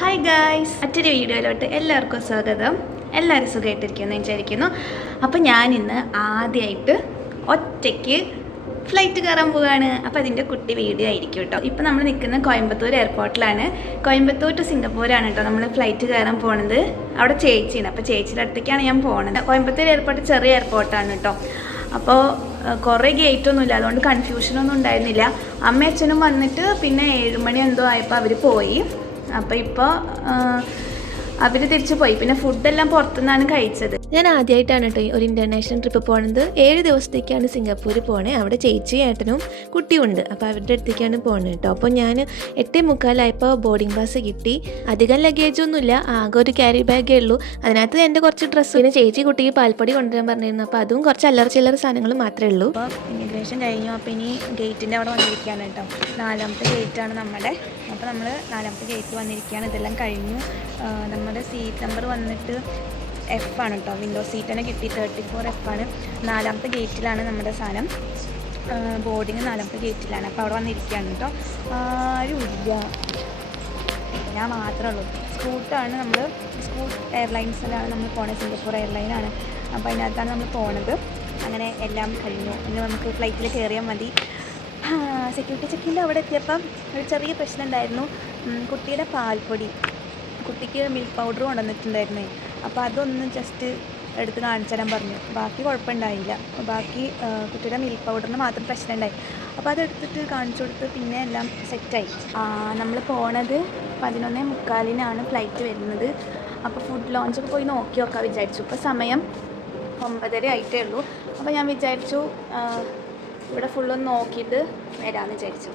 Hi guys, മറ്റൊരു വീഡിയോയിലോട്ട് എല്ലാവർക്കും സ്വാഗതം. എല്ലാവരും സുഖമായിട്ടിരിക്കുമെന്ന് വിചാരിക്കുന്നു. അപ്പോൾ ഞാൻ ഇന്ന് ആദ്യമായിട്ട് ഒറ്റയ്ക്ക് ഫ്ലൈറ്റ് കയറാൻ പോവുകയാണ്. അപ്പോൾ അതിൻ്റെ കുട്ടി വീഡിയോ ആയിരിക്കും കേട്ടോ. ഇപ്പോൾ നമ്മൾ നിൽക്കുന്ന കോയമ്പത്തൂർ എയർപോർട്ടിലാണ്. കോയമ്പത്തൂർ ടു സിംഗപ്പൂരാണ് കേട്ടോ നമ്മൾ ഫ്ലൈറ്റ് കയറാൻ പോകുന്നത്. അവിടെ ചേച്ചിയാണ്, അപ്പോൾ ചേച്ചിയുടെ അടുത്തേക്കാണ് ഞാൻ പോകുന്നത്. കോയമ്പത്തൂർ എയർപോർട്ട് ചെറിയ എയർപോർട്ടാണ് കേട്ടോ. അപ്പോൾ കുറേ ഗേറ്റൊന്നുമില്ല, അതുകൊണ്ട് കൺഫ്യൂഷനൊന്നും ഉണ്ടായിരുന്നില്ല. അമ്മയും അച്ഛനും വന്നിട്ട് പിന്നെ 7 മണി എന്തോ ആയപ്പോൾ അവർ പോയി. അപ്പോൾ ഇപ്പോൾ അവർ തിരിച്ചു പോയി. പിന്നെ ഫുഡെല്ലാം പുറത്തുനിന്നാണ് കഴിച്ചത്. ഞാൻ ആദ്യമായിട്ടാണ് കേട്ടോ ഒരു ഇൻ്റർനാഷണൽ ട്രിപ്പ് പോകുന്നത്. 7 ദിവസത്തേക്കാണ് സിംഗപ്പൂർ പോണേ. അവിടെ ചേച്ചിയും ഏട്ടനും കുട്ടിയും ഉണ്ട്. അപ്പോൾ അവരുടെ അടുത്തേക്കാണ് പോകുന്നത് കേട്ടോ. അപ്പോൾ ഞാൻ 8:45 ബോർഡിംഗ് പാസ് കിട്ടി. അധികം ലഗേജൊന്നുമില്ല, ആകെ ഒരു ക്യാരി ബാഗേ ഉള്ളൂ. അതിനകത്ത് എൻ്റെ കുറച്ച് ഡ്രസ്സ്, പിന്നെ ചേച്ചി കുട്ടിക്ക് പാൽപ്പൊടി കൊണ്ടുവരാൻ പറഞ്ഞിരുന്നു. അപ്പോൾ അതും കുറച്ച് അല്ലറ ചില്ലറ സാധനങ്ങൾ മാത്രമേ ഉള്ളൂ. അപ്പോൾ ഇമിഗ്രേഷൻ കഴിഞ്ഞു. അപ്പോൾ ഇനി ഗേറ്റിൻ്റെ അവിടെ വന്നിരിക്കുകയാണ് കേട്ടോ. 4ാമത്തെ ഗേറ്റാണ് നമ്മുടെ. അപ്പോൾ നമ്മൾ 4ാമത്തെ ഗേറ്റ് വന്നിരിക്കുകയാണ്. ഇതെല്ലാം കഴിഞ്ഞു. നമ്മുടെ സീറ്റ് നമ്പർ വന്നിട്ട് F ആണ് കേട്ടോ. വിൻഡോ സീറ്റ് തന്നെ കിട്ടി. 34F ആണ്. 4ാമത്തെ ഗേറ്റിലാണ് നമ്മുടെ സാധനം. ബോർഡിങ് 4ാമത്തെ ഗേറ്റിലാണ്. അപ്പോൾ അവിടെ വന്നിരിക്കുകയാണ് കേട്ടോ. ആരും ഇല്ല, ഞാൻ മാത്രമേ ഉള്ളൂ. സ്കൂട്ടാണ് നമ്മൾ, സ്കൂട്ട് എയർലൈൻസിലാണ് നമ്മൾ പോണത്. സിംഗപ്പൂർ എയർലൈനാണ്. അപ്പോൾ അതിനകത്താണ് നമ്മൾ പോണത്. അങ്ങനെ എല്ലാം കഴിഞ്ഞു. ഇനി നമുക്ക് ഫ്ലൈറ്റിൽ കയറിയാൽ മതി. സെക്യൂരിറ്റി ചെക്കിൻ്റെ അവിടെ എത്തിയപ്പം ഒരു ചെറിയ പ്രശ്നം ഉണ്ടായിരുന്നു. കുട്ടിയുടെ പാൽപ്പൊടി, കുട്ടിക്ക് മിൽക്ക് പൗഡർ കൊണ്ടുവന്നിട്ടുണ്ടായിരുന്നേ. അപ്പോൾ അതൊന്ന് ജസ്റ്റ് എടുത്ത് കാണിച്ചു തരാൻ പറഞ്ഞു. ബാക്കി കുഴപ്പമുണ്ടായില്ല. ബാക്കി കുട്ടിയുടെ മിൽക്ക് പൗഡറിന് മാത്രം പ്രശ്നം ഉണ്ടായി. അപ്പോൾ അതെടുത്തിട്ട് കാണിച്ചു കൊടുത്ത് പിന്നെ എല്ലാം സെറ്റായി. നമ്മൾ പോണത് 11:45 ഫ്ലൈറ്റ് വരുന്നത്. അപ്പോൾ ഫുഡ് ലോഞ്ചൊക്കെ പോയി നോക്കി നോക്കാൻ വിചാരിച്ചു. ഇപ്പോൾ സമയം 9:30 ആയിട്ടേ ഉള്ളൂ. അപ്പോൾ ഞാൻ വിചാരിച്ചു ഇവിടെ ഫുള്ളൊന്ന് നോക്കിയിട്ട് വരാമെന്ന് വിചാരിച്ചു.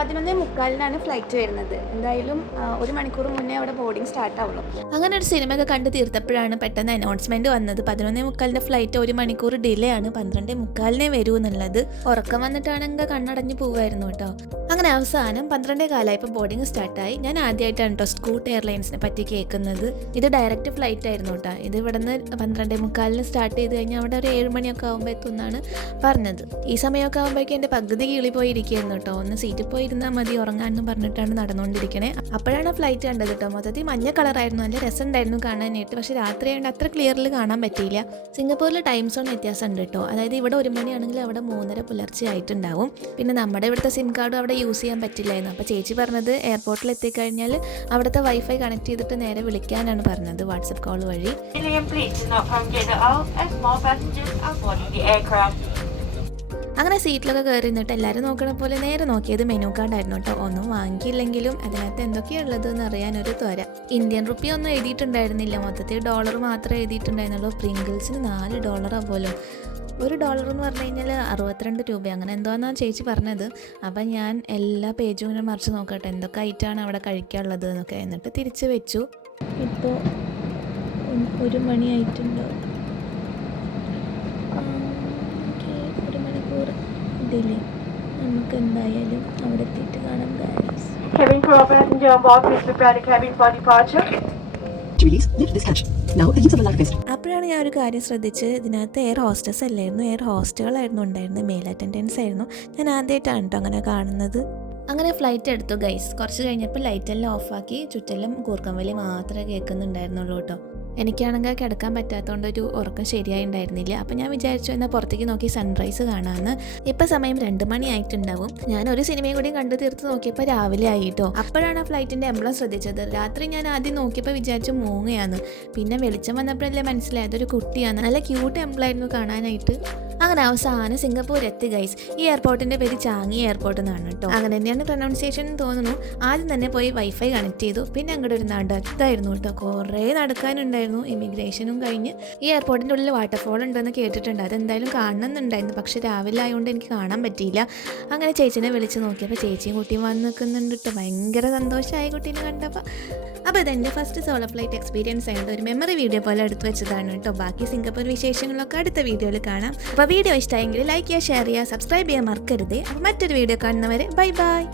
11:45 ഫ്ലൈറ്റ് വരുന്നത്. എന്തായാലും 1 മണിക്കൂർ മുന്നേ അവിടെ ബോർഡിങ് സ്റ്റാർട്ട് ആവുള്ളൂ. അങ്ങനെ ഒരു സിനിമയൊക്കെ കണ്ട് തീർത്തപ്പോഴാണ് പെട്ടെന്ന് അനൗൺസ്മെൻറ്റ് വന്നത്. 11:45 ഫ്ലൈറ്റ് 1 മണിക്കൂർ ഡിലേ ആണ്, 12:45 വരൂ എന്നുള്ളത്. ഉറക്കം വന്നിട്ടാണെങ്കിൽ കണ്ണടഞ്ഞ് പോവുമായിരുന്നു കേട്ടോ. അങ്ങനെ അവസാനം 12:15 ബോർഡിങ് സ്റ്റാർട്ടായി. ഞാൻ ആദ്യമായിട്ടാണ് കേട്ടോ സ്കൂട്ട് എയർലൈൻസിനെ പറ്റി കേൾക്കുന്നത്. ഇത് ഡയറക്റ്റ് ഫ്ലൈറ്റ് ആയിരുന്നു കേട്ടോ. ഇത് ഇവിടെ നിന്ന് 12:45 സ്റ്റാർട്ട് ചെയ്ത് കഴിഞ്ഞാൽ അവിടെ ഒരു 7 മണിയൊക്കെ ആകുമ്പോൾ എത്തുമെന്നാണ് പറഞ്ഞത്. ഈ സമയമൊക്കെ ആകുമ്പോഴേക്കും എൻ്റെ പകുതി കിളി പോയിരിക്കുകയായിരുന്നു കേട്ടോ. ഒന്ന് സീറ്റിൽ പോയി ഇരുന്നാൽ മതി ഉറങ്ങാമെന്ന് പറഞ്ഞിട്ടാണ് നടന്നുകൊണ്ടിരിക്കണേ. അപ്പോഴാണ് ഫ്ലൈറ്റ് കണ്ടത് കേട്ടോ. മൊത്തത്തിൽ മഞ്ഞ കളറായിരുന്നു, നല്ല രസമുണ്ടായിരുന്നു കാണാനായിട്ട്. പക്ഷേ രാത്രി ആയതുകൊണ്ട് അത്ര ക്ലിയറിൽ കാണാൻ പറ്റിയില്ല. സിംഗപ്പൂരിൽ ടൈം സോൺ വ്യത്യാസം ഉണ്ട് കേട്ടോ. അതായത് ഇവിടെ 1 മണിയാണെങ്കിൽ അവിടെ 3:30 പുലർച്ചെ ആയിട്ടുണ്ടാവും. പിന്നെ നമ്മുടെ ഇവിടുത്തെ സിം കാർഡും അവിടെ യൂസ് ചെയ്യാൻ പറ്റില്ലായിരുന്നു. അപ്പോൾ ചേച്ചി പറഞ്ഞത് എയർപോർട്ടിൽ എത്തിക്കഴിഞ്ഞാൽ അവിടുത്തെ വൈഫൈ കണക്ട് ചെയ്തിട്ട് നേരെ വിളിക്കാനാണ് പറഞ്ഞത്, വാട്സപ്പ് കോൾ വഴി. അങ്ങനെ സീറ്റിലൊക്കെ കയറി നിന്നിട്ട് എല്ലാവരും നോക്കണ പോലെ നേരെ നോക്കിയത് മെനു കാർഡായിരുന്നു കേട്ടോ. ഒന്നും വാങ്ങിയില്ലെങ്കിലും അതിനകത്ത് എന്തൊക്കെയുള്ളത് എന്ന് അറിയാനൊരു ത്വര. ഇന്ത്യൻ റുപ്പി ഒന്നും എഴുതിയിട്ടുണ്ടായിരുന്നില്ല, മൊത്തത്തിൽ ഡോളർ മാത്രമേ എഴുതിയിട്ടുണ്ടായിരുന്നുള്ളൂ. പ്രിങ്കിൾസിന് $4 പോലും. $1 എന്ന് പറഞ്ഞു കഴിഞ്ഞാൽ 62 രൂപ, അങ്ങനെ എന്തോന്നാണ് ചേച്ചി പറഞ്ഞത്. അപ്പം ഞാൻ എല്ലാ പേജും ഇങ്ങനെ മറിച്ച് നോക്കട്ടെ എന്തൊക്കെ ഐറ്റമാണ് അവിടെ കഴിക്കാനുള്ളത് എന്നൊക്കെ. എന്നിട്ട് തിരിച്ച് വെച്ചു. ഇപ്പോൾ 1 മണി ആയിട്ടുണ്ട്. ഡിലേ. നമുക്ക് എന്തായാലും അവിടെ എത്തിയിട്ട് കാണാം guys. Cabin crew passenger on board, please prepare the cabin for departure. അപ്പോഴാണ് ഞാൻ ഒരു കാര്യം ശ്രദ്ധിച്ച്, ഇതിനകത്ത് എയർ ഹോസ്റ്റസ് അല്ലായിരുന്നു, എയർ ഹോസ്റ്റുകളായിരുന്നു ഉണ്ടായിരുന്നത്, മെയിൽ അറ്റൻഡൻസ് ആയിരുന്നു. ഞാൻ ആദ്യമായിട്ടാണ് കേട്ടോ അങ്ങനെ കാണുന്നത്. അങ്ങനെ ഫ്ലൈറ്റ് എടുത്തു ഗൈസ്. കുറച്ച് കഴിഞ്ഞപ്പോൾ ലൈറ്റെല്ലാം ഓഫാക്കി. ചുറ്റെല്ലാം കൂർക്കം വലി മാത്രമേ കേൾക്കുന്നുണ്ടായിരുന്നുള്ളൂ കേട്ടോ. എനിക്കാണെങ്കിൽ കിടക്കാൻ പറ്റാത്തതുകൊണ്ട് ഒരു ഉറക്കം ശരിയായി ഉണ്ടായിരുന്നില്ല. അപ്പോൾ ഞാൻ വിചാരിച്ചു എന്നാൽ പുറത്തേക്ക് നോക്കി സൺറൈസ് കാണാമെന്ന്. ഇപ്പം സമയം 2 മണി ആയിട്ടുണ്ടാവും. ഞാൻ ഒരു സിനിമയും കൂടി കണ്ടു തീർത്ത് നോക്കിയപ്പോൾ രാവിലെ ആയിട്ടോ. അപ്പോഴാണ് ആ ഫ്ലൈറ്റിൻ്റെ എംബ്ലം ശ്രദ്ധിച്ചത്. രാത്രി ഞാൻ ആദ്യം നോക്കിയപ്പോൾ വിചാരിച്ചു മൂങ്ങയാണ്. പിന്നെ വെളിച്ചം വന്നപ്പോഴല്ലേ മനസ്സിലായത് ഒരു കുട്ടിയാണ്. നല്ല ക്യൂട്ട് എംബ്ലായിരുന്നു കാണാനായിട്ട്. അങ്ങനെ അവസാനം സിംഗപ്പൂർ എത്തി ഗൈസ്. ഈ എയർപോർട്ടിൻ്റെ പേര് ചാങ്ങി എയർപോർട്ട് എന്നാണ് കേട്ടോ. അങ്ങനെ തന്നെയാണ് പ്രൊനൗൺസിയേഷൻ തോന്നുന്നു. ആദ്യം തന്നെ പോയി വൈഫൈ കണക്ട് ചെയ്തു. പിന്നെ അങ്ങോട്ട് ഒരു നടത്തായിരുന്നു കേട്ടോ. കുറേ നടക്കാനുണ്ടായിരുന്നു. ഇമിഗ്രേഷനും കഴിഞ്ഞ് ഈ എയർപോർട്ടിൻ്റെ ഉള്ളിൽ വാട്ടർഫോൾ ഉണ്ടെന്ന് കേട്ടിട്ടുണ്ട്. അതെന്തായാലും കാണണമെന്നുണ്ടായിരുന്നു, പക്ഷെ രാവിലെ ആയതുകൊണ്ട് എനിക്ക് കാണാൻ പറ്റിയില്ല. അങ്ങനെ ചേച്ചീനെ വിളിച്ച് നോക്കിയപ്പോൾ ചേച്ചിയും കുട്ടിയും വന്ന് നിൽക്കുന്നുണ്ട് കേട്ടോ. ഭയങ്കര സന്തോഷമായി കുട്ടീനെ കണ്ടപ്പോൾ. അപ്പോൾ ഇതെൻ്റെ ഫസ്റ്റ് സോളോ ഫ്ലൈറ്റ് എക്സ്പീരിയൻസ് ആയിട്ട് ഒരു മെമ്മറി വീഡിയോ പോലെ എടുത്തു വെച്ചതാണ് കേട്ടോ. ബാക്കി സിംഗപ്പൂർ വിശേഷങ്ങളൊക്കെ അടുത്ത വീഡിയോയിൽ കാണാം. അപ്പോൾ വീഡിയോ ഇഷ്ടമായെങ്കിൽ ലൈക്ക് ചെയ്യുക, ഷെയർ ചെയ്യുക, സബ്സ്ക്രൈബ് ചെയ്യാൻ മറക്കരുത്. അപ്പോൾ മറ്റൊരു വീഡിയോ കാണുന്നവരെ ബൈ ബൈ.